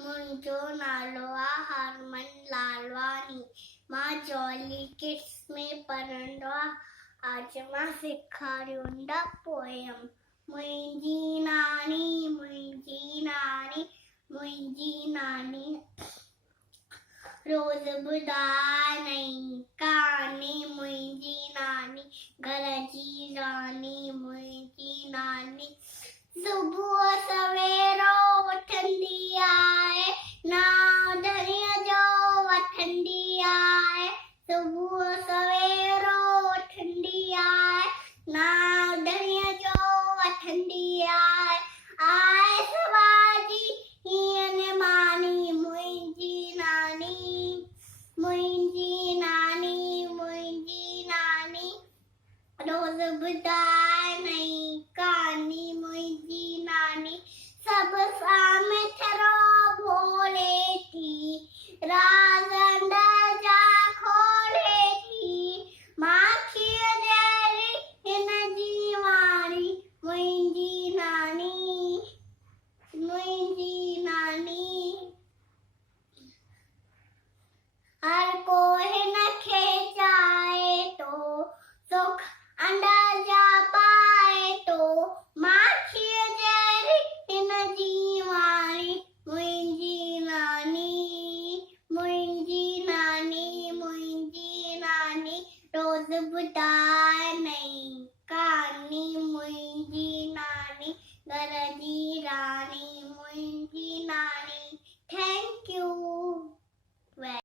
मुंहिंजो नालो आहे हरमन लालवानी। मां जॉली किड्स में पढ़ंदो आहियां। आज मां सेखारींदा पोयम। मुंहिंजी नानी रोज़ ॿुधाए नई कहानी। मुंहिंजी नानी घर जी रानी। मुंहिंजी नानी सुबुह सवेरो उथंदी आहे, नाम धणीअ जो वठंदी आहे। सुबुह सवेरो उथंदी आहे, नाम धणीअ जो वठंदी आहे। आए सवाजी हीअं निमाणी मुंहिंजी नानी। रोज़ ॿुधाए नई कहानी। मुंहिंजी नानी सभु साम्हूं थरो बोले थी, राज़ अंदर जा खोले थी। माखीअ जहिड़ी हिन जी वाणी मुंहिंजी नानी। हर को हिन खे चाहे थो, सुख अंदर जा पाए थो। माखीअ जहिड़ी हिन जी वाणी मुंहिंजी नानी। रोज़ ॿुधाए नई कहानी। मुंहिंजी नानी घर जी रानी। मुंहिंजी नानी। Thank you.